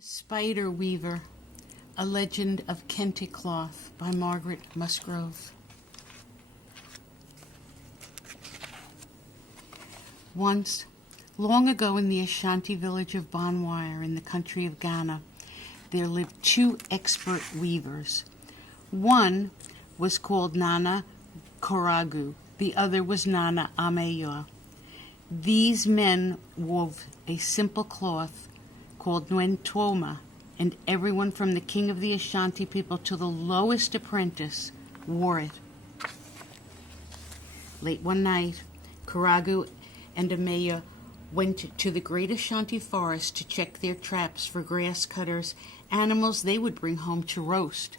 The Spider Weaver, A Legend of Kente Cloth by Margaret Musgrove. Once, long ago in the Ashanti village of Bonwire in the country of Ghana, there lived two expert weavers. One was called Nana Koragu, the other was Nana Ameyo. These men wove a simple cloth called Nwentoma, and everyone from the king of the Ashanti people to the lowest apprentice wore it. Late one night, Koragu and Ameya went to the great Ashanti forest to check their traps for grass cutters, animals they would bring home to roast.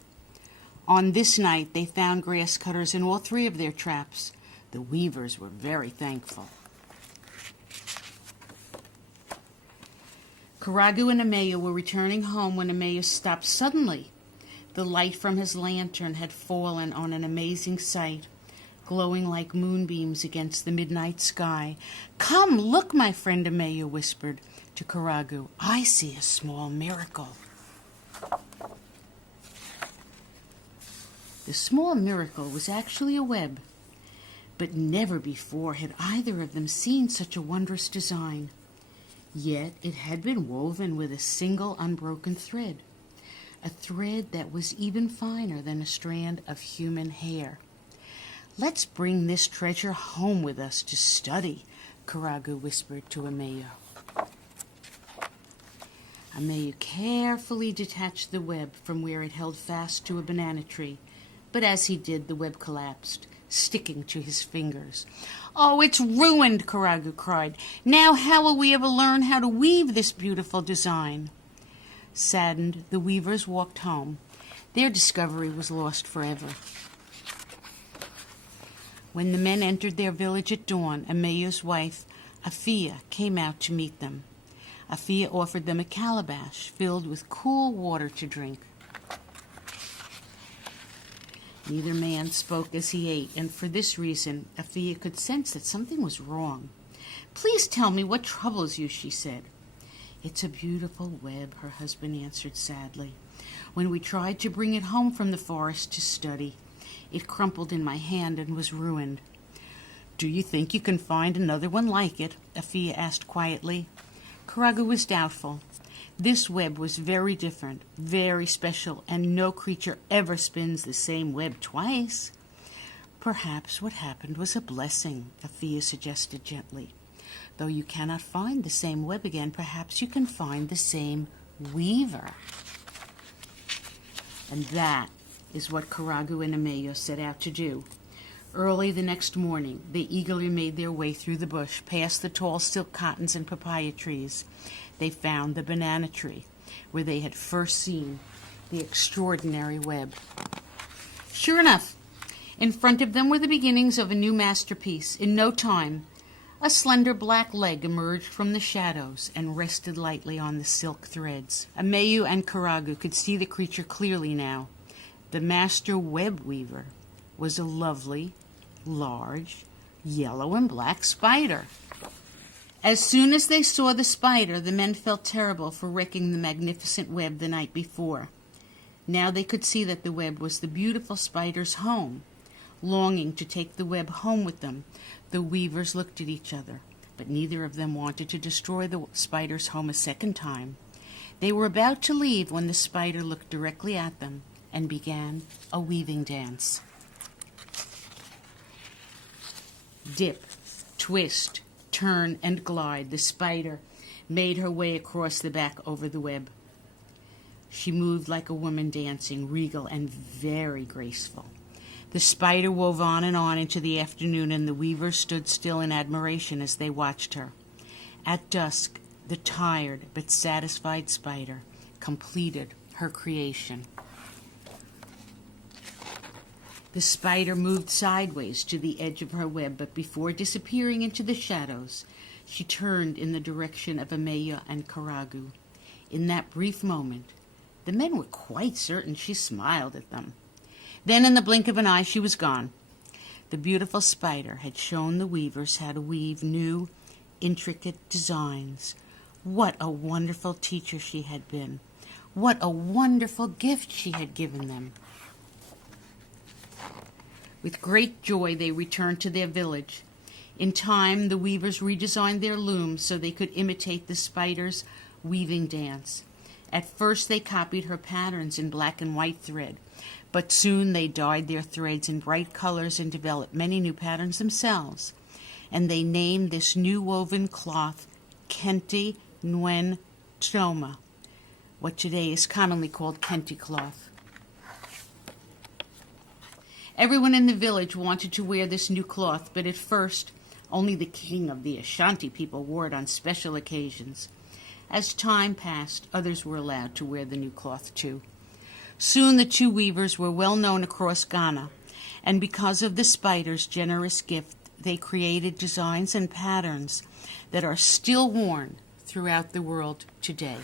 On this night, they found grass cutters in all three of their traps. The weavers were very thankful. Koragu and Ameya were returning home when Ameya stopped suddenly. The light from his lantern had fallen on an amazing sight, glowing like moonbeams against the midnight sky. "Come, look, my friend," Ameya whispered to Koragu. "I see a small miracle." The small miracle was actually a web, but never before had either of them seen such a wondrous design. Yet it had been woven with a single unbroken thread, a thread that was even finer than a strand of human hair. "Let's bring this treasure home with us to study," Koragu whispered to Ameya. Ameya carefully detached the web from where it held fast to a banana tree, but as he did, the web collapsed, sticking to his fingers. "Oh, it's ruined," Koragu cried. "Now how will we ever learn how to weave this beautiful design?" Saddened, the weavers walked home. Their discovery was lost forever. When the men entered their village at dawn, Ameya's wife, Afia, came out to meet them. Afia offered them a calabash filled with cool water to drink. Neither man spoke as he ate, and for this reason, Afia could sense that something was wrong. "Please tell me what troubles you," she said. "It's a beautiful web," her husband answered sadly. "When we tried to bring it home from the forest to study, it crumpled in my hand and was ruined." "Do you think you can find another one like it?" Afia asked quietly. Koragu was doubtful. This web was very different, very special, and no creature ever spins the same web twice. "Perhaps what happened was a blessing," Afia suggested gently. "Though you cannot find the same web again, perhaps you can find the same weaver." And that is what Koragu and Ameya set out to do. Early the next morning, they eagerly made their way through the bush, past the tall silk cottons and papaya trees. They found the banana tree, where they had first seen the extraordinary web. Sure enough, in front of them were the beginnings of a new masterpiece. In no time, a slender black leg emerged from the shadows and rested lightly on the silk threads. Ameya and Koragu could see the creature clearly now. The master web weaver was a lovely, large, yellow and black spider. As soon as they saw the spider, the men felt terrible for wrecking the magnificent web the night before. Now they could see that the web was the beautiful spider's home. Longing to take the web home with them, the weavers looked at each other, but neither of them wanted to destroy the spider's home a second time. They were about to leave when the spider looked directly at them and began a weaving dance. Dip, twist, turn, and glide, the spider made her way across the back over the web. She moved like a woman dancing, regal and very graceful. The spider wove on and on into the afternoon, and the weavers stood still in admiration as they watched her. At dusk, the tired but satisfied spider completed her creation. The spider moved sideways to the edge of her web, but before disappearing into the shadows, she turned in the direction of Ameya and Koragu. In that brief moment, the men were quite certain she smiled at them. Then, in the blink of an eye, she was gone. The beautiful spider had shown the weavers how to weave new, intricate designs. What a wonderful teacher she had been. What a wonderful gift she had given them. With great joy they returned to their village. In time, the weavers redesigned their looms so they could imitate the spider's weaving dance. At first they copied her patterns in black and white thread, but soon they dyed their threads in bright colors and developed many new patterns themselves. And they named this new woven cloth Kente Nwen Toma, what today is commonly called Kente cloth. Everyone in the village wanted to wear this new cloth, but at first only the king of the Ashanti people wore it on special occasions. As time passed, others were allowed to wear the new cloth too. Soon the two weavers were well known across Ghana, and because of the spider's generous gift, they created designs and patterns that are still worn throughout the world today.